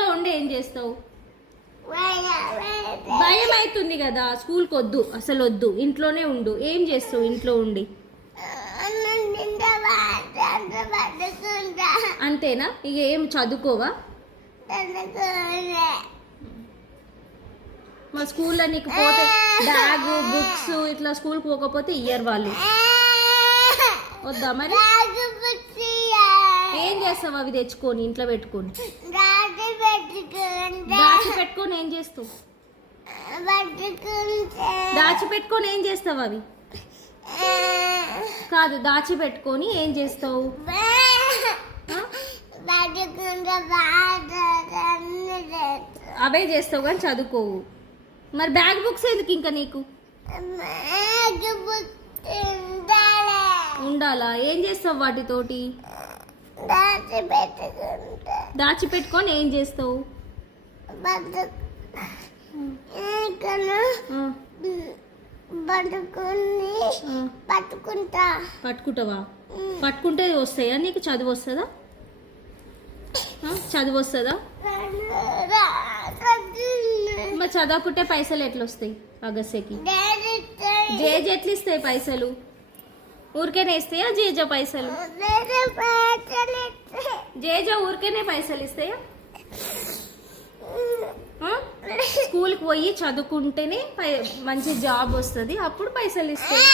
ఇంట్లో ఉండి ఏం చేస్తావు? భయం అవుతుంది కదా, స్కూల్కి వద్దు, అసలు వద్దు, ఇంట్లోనే ఉండు. ఏం చేస్తావు ఇంట్లో ఉండి? అంతేనా? ఇక ఏం చదువుకోవా? మా స్కూల్లో నీకు పోతే బ్యాగ్ బుక్స్ ఇట్లా స్కూల్కి పోకపోతే ఇయ్యరు వాళ్ళు. వద్దా మరి? ఏం చేస్తావు అవి తెచ్చుకొని ఇంట్లో పెట్టుకొని? దాచిపెట్టుకొని ఏం చేస్తావు? దాచిపెట్టుకొని ఏం చేస్తావు? అవి కాదు, దాచిపెట్టుకొని ఏం చేస్తావు? అవే చేస్తావు కానీ చదువుకోవు. మరి బ్యాగ్ బుక్స్ ఎందుకు ఇంకా నీకు? ఉండాలా? ఏం చేస్తావు వాటితోటి? దాచిపెట్టుకొని ఏం చేస్తావు? పట్టుకుంటావా? పట్టుకుంటే వస్తాయా నీకు? చదువు వస్తుందా? చదువు వస్తుందా? మరి చదవకుంటే పైసలు ఎట్లా వస్తాయి? అగస్యకి జేజ ఎట్లా ఇస్తాయి పైసలు? ఊరికేనే ఇస్తాయా జేజ పైసలు? జేజ ఊరికేనే పైసలు ఇస్తాయా? స్కూల్కి పోయి చదువుకుంటేనే మంచి జాబ్ వస్తుంది, అప్పుడు పైసలు ఇస్తాయి.